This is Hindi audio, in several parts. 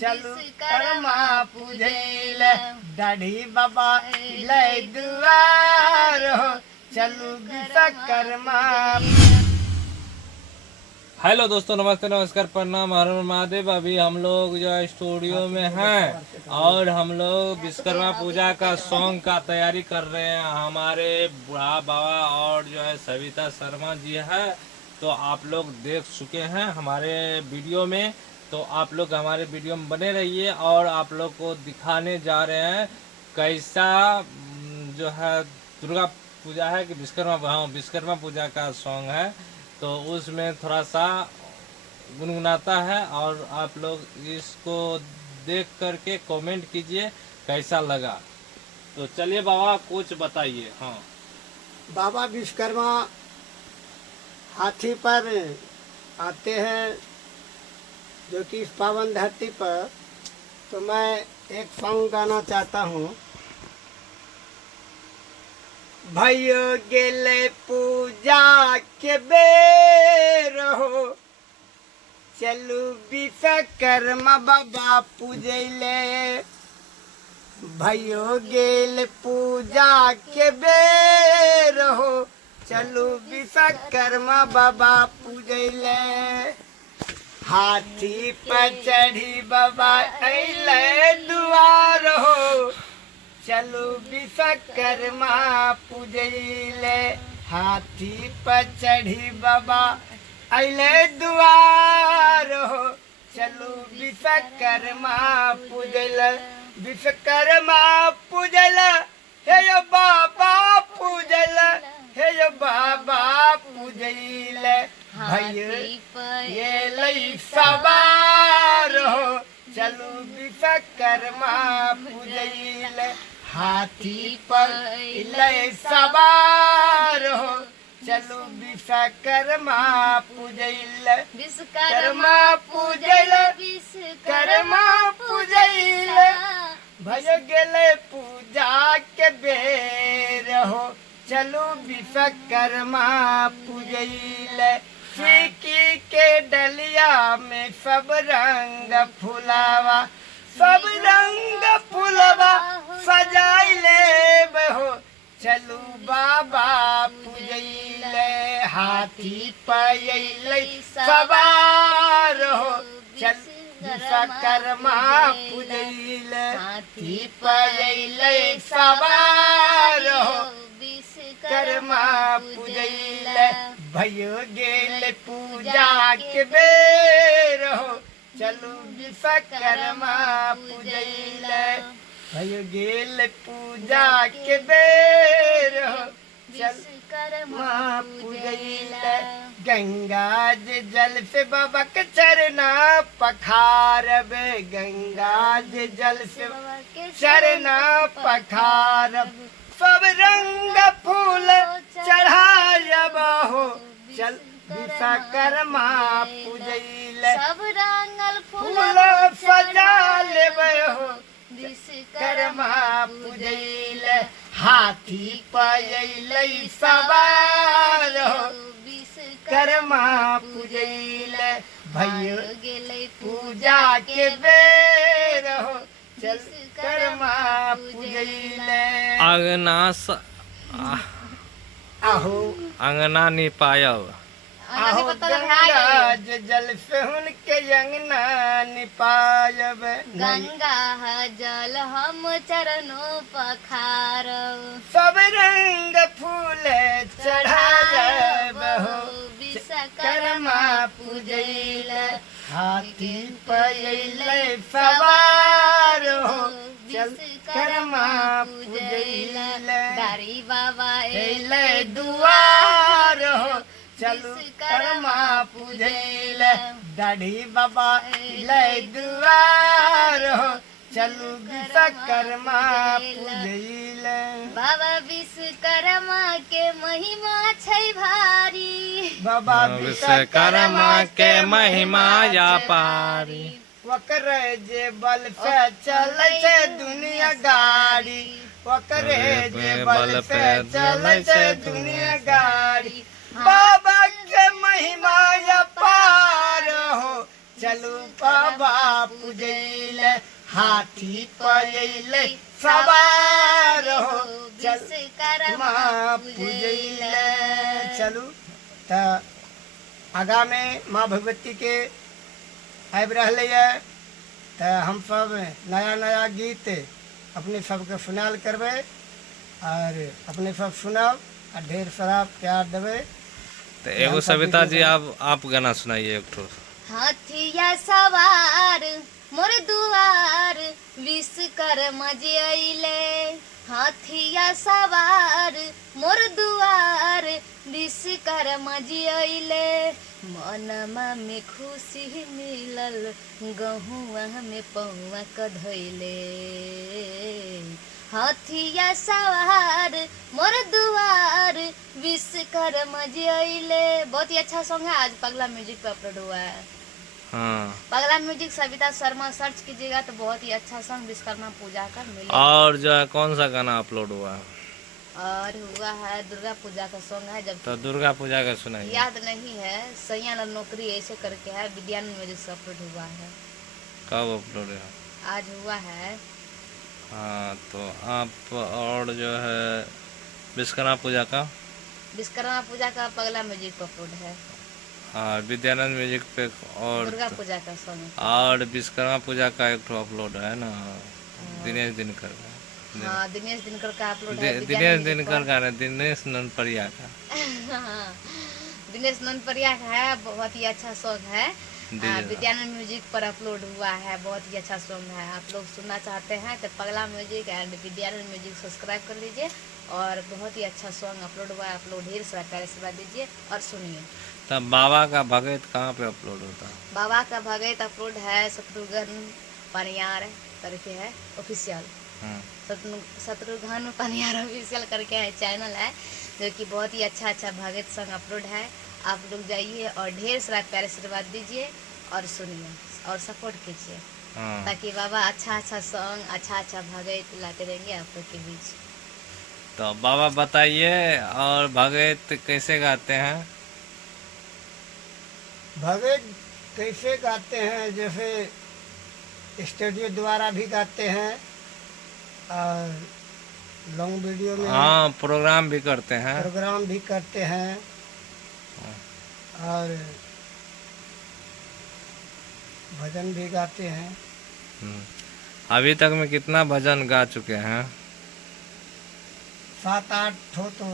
चलू कर्मा पूजैल दाढ़ी बाबा लय दुआर हो चलू विश्वकर्मा। हेलो दोस्तों, नमस्ते, नमस्कार, प्रणाम, हर हर महादेव। अभी हम लोग जो है स्टूडियो में हैं और हम लोग विश्वकर्मा पूजा का सॉन्ग का तैयारी कर रहे हैं। हमारे बूढ़ा बाबा और जो है सविता शर्मा जी है, तो आप लोग देख चुके हैं हमारे वीडियो में, तो आप लोग हमारे वीडियो में बने रहिए और आप लोग को दिखाने जा रहे हैं कैसा जो है दुर्गा पूजा है कि विश्वकर्मा पूजा का सॉन्ग है, तो उसमें थोड़ा सा गुनगुनाता है और आप लोग इसको देख करके कमेंट कीजिए कैसा लगा। तो चलिए बाबा कुछ बताइए। हाँ, बाबा विश्वकर्मा हाथी पर आते हैं जो कि इस पावन धरती पर, तो मैं एक सॉन्ग गाना चाहता हूँ। भयो गेले पूजा के बेर हो चलू विश्वकर्मा बाबा पूजैले। भयो गेल पूजा के बेर हो चलू विश्वकर्मा बाबा पूजैले। हाथी पर चढ़ी बाबा अइले दुआर हो चलू विश्वकर्मा पूजैले। हाथी पर चढ़ी बाबा अइले दुआर हो चलू विश्वकर्मा पूजैले। विश्वकर्मा पूजैले हे यो बाबा पूजैले, हे यो बाबा पूजैले। भैया ये लई सवार हो चलू विश्वकर्मा पूजैले। हाथी पर लय सवार हो चलू विश्वकर्मा पूजैले। विश्वकर्मा पूजैले, विश्वकर्मा पूजैले। भय गेले पूजा के बेर हो चलू विश्वकर्मा पूजैले। सिक्की के डलिया में सब रंग फुलावा, सब रंग फुलवा सजाइले हो चलू बाबा पूजैले। हाथी पर सवार हो चल विश्वकर्मा पूजैले। हाथी पर सवार हो विश्वकर्मा पूजैले। भयो गेल पूजा के बेर हो चलू विश्वकर्मा पूजैले। भयो गेल पूजा के बेर हो विश्वकर्मा पूजैले। गंगा जी जल से बाबा के चरना पखारब, गंगा जी जल से चरना पखारब। सब रंग फूल चढ़ायब हो चल विश्वकर्मा पूजैले। सब रंगल फूल सजा लेबै हो विश्वकर्मा पूजैले। हाथी पर सवार हो विश्वकर्मा पूजैले। भयो गेले पूजा के बेर हो चल विश्वकर्मा पूजैले। आहो अंगना निपायब, आहो गंगा जल से उनके अंगना निपायब। गंगा जल हम चरणों पखारब। सब रंग फूल चढ़ायब हो विश्वकर्मा पूजैले। हाथी पर सवार हो चल विश्वकर्मा पूजैले। दाढ़ी बाबा अइले दुआर हो चलू कर्मा पूजैले। दाढ़ी बाबा लय दुआर हो चलू विश्वकर्मा पूजैले। बाबा विश्वकर्मा के महिमा छै भारी। बाबा विश्वकर्मा के महिमा या पारी। ओकरे जे बल से चले छै दुनिया गाड़ी, ओकरे जे बल से चले छै दुनिया गाड़ी। बाबा के महिमा अपार हो चलू बाबा पूजैले हाथी पयले सवार हो विश्वकर्मा पूजैले चलू। त आगा में माँ भगवती के आबि रहले है, त हम सब नया नया गीत अपने सबके सुनाल करबै और अपने सब सुनाओ और ढेर सारा प्यार देवे। तो एगो सविता जी आप गाना सुनाइए एक ठो। हाथिया सवार मोर दुआर विश्वकर्मा जी अइले, हाथिया सवार मोर दुआर विश्वकर्मा जी अइले, मनमा में खुशी मिलल गहुआ में पौआ कधैले, हाथिया सवार मोर दुआर विश्वकर्मा जी अइले। बहुत ही अच्छा सॉन्ग है, आज पगला म्यूजिक पे अपलोड हुआ है। हाँ। पगला म्यूजिक सविता शर्मा सर्च कीजिएगा तो बहुत ही अच्छा सॉन्ग विश्वकर्मा पूजा का मिलेगा। और जो है कौन सा गाना अपलोड हुआ है? और हुआ है दुर्गा पूजा का सॉन्ग है, जब तो दुर्गा पूजा का सुनाइए। याद नहीं है, सैया न नौकरी ऐसे करके है, विद्यानंद म्यूजिक से अपलोड हुआ है। कब अपलोड है? आज हुआ है। हाँ तो आप और जो है विश्वकर्मा पूजा का? विश्वकर्मा पूजा का पगला म्यूजिक पर अपलोड है। हाँ विद्यानंद म्यूजिक पे। और दुर्गा पूजा का सॉन्ग और विश्वकर्मा पूजा का एक ठो अपलोड है ना, दिनेश दिनकर का। हाँ दिनेश दिनकर का अपलोड है। दिनेश दिनकर का नहीं, दिनेश ननपरिया का। हाँ, दिनेश ननपरिया का है, बहुत ही अच्छा सॉन्ग है। विद्यानंद म्यूजिक पर अपलोड हुआ है, बहुत ही अच्छा सॉन्ग है। आप लोग सुनना चाहते हैं तो पगला music and Vidyanand music subscribe कर लीजिए, और बहुत ही अच्छा सॉन्ग अपलोड हुआ है। आप लोग ढेर सारा प्यार आशीर्वाद दीजिए और सुनिए। तब बाबा का भगत कहाँ पे अपलोड होता है? बाबा का भगत अपलोड है शत्रुघ्न पनियार करके है ऑफिशियल, शत्रुघ्न पनियार ऑफिशियल करके है चैनल है, जो कि बहुत ही अच्छा अच्छा भगत सॉन्ग अपलोड है। आप लोग जाइए और ढेर सारा प्यार आशीर्वाद दीजिए और सुनिए और सपोर्ट कीजिए, ताकि बाबा अच्छा अच्छा सॉन्ग अच्छा अच्छा भगत लाते रहेंगे आप लोग के बीच। तो बाबा बताइए, और भगत कैसे गाते हैं? भगत कैसे गाते हैं, जैसे स्टूडियो द्वारा भी गाते हैं और लॉन्ग वीडियो में हाँ प्रोग्राम भी करते हैं। प्रोग्राम भी करते हैं और भजन भी गाते हैं। अभी तक में कितना भजन गा चुके हैं? 7-8 ठो तो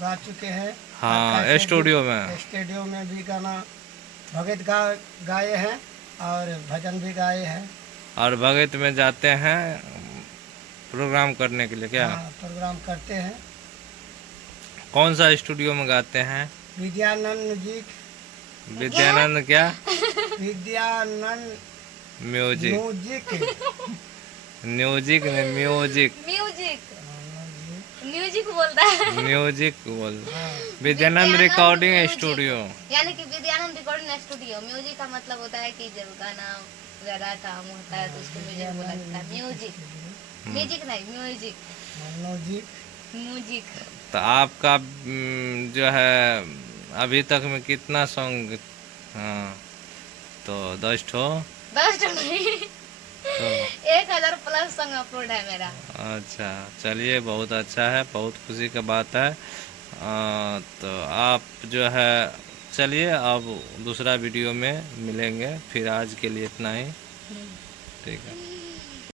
गा चुके हैं। हाँ स्टूडियो में। स्टूडियो में भी गाना भगत गाए हैं और भजन भी गाए हैं। और भगत में जाते हैं प्रोग्राम करने के लिए क्या? हाँ, प्रोग्राम करते हैं। कौन सा स्टूडियो में गाते हैं? विद्यानंद म्यूजिक। विद्यानंद क्या? विद्यानंद म्यूजिक। म्यूजिक म्यूजिक नहीं, म्यूजिक। म्यूजिक म्यूजिक बोलता है। म्यूजिक बोल। विद्यानंद रिकॉर्डिंग स्टूडियो, यानी कि विद्यानंद रिकॉर्डिंग स्टूडियो। म्यूजिक का मतलब होता है कि जब गाना वगैरह काम होता है तो उसको म्यूजिक बोला जाता है। म्यूजिक म्यूजिक नहीं, म्यूजिक म्यूजिक म्यूजिक। तो आपका जो है अभी तक में कितना सॉन्ग? हाँ तो 10 ठो। 10 ठो नहीं, तो 1000 प्लस सॉन्ग अपलोड है मेरा। अच्छा चलिए, बहुत अच्छा है, बहुत खुशी का बात है। तो आप जो है चलिए, अब दूसरा वीडियो में मिलेंगे। फिर आज के लिए इतना ही, ठीक है।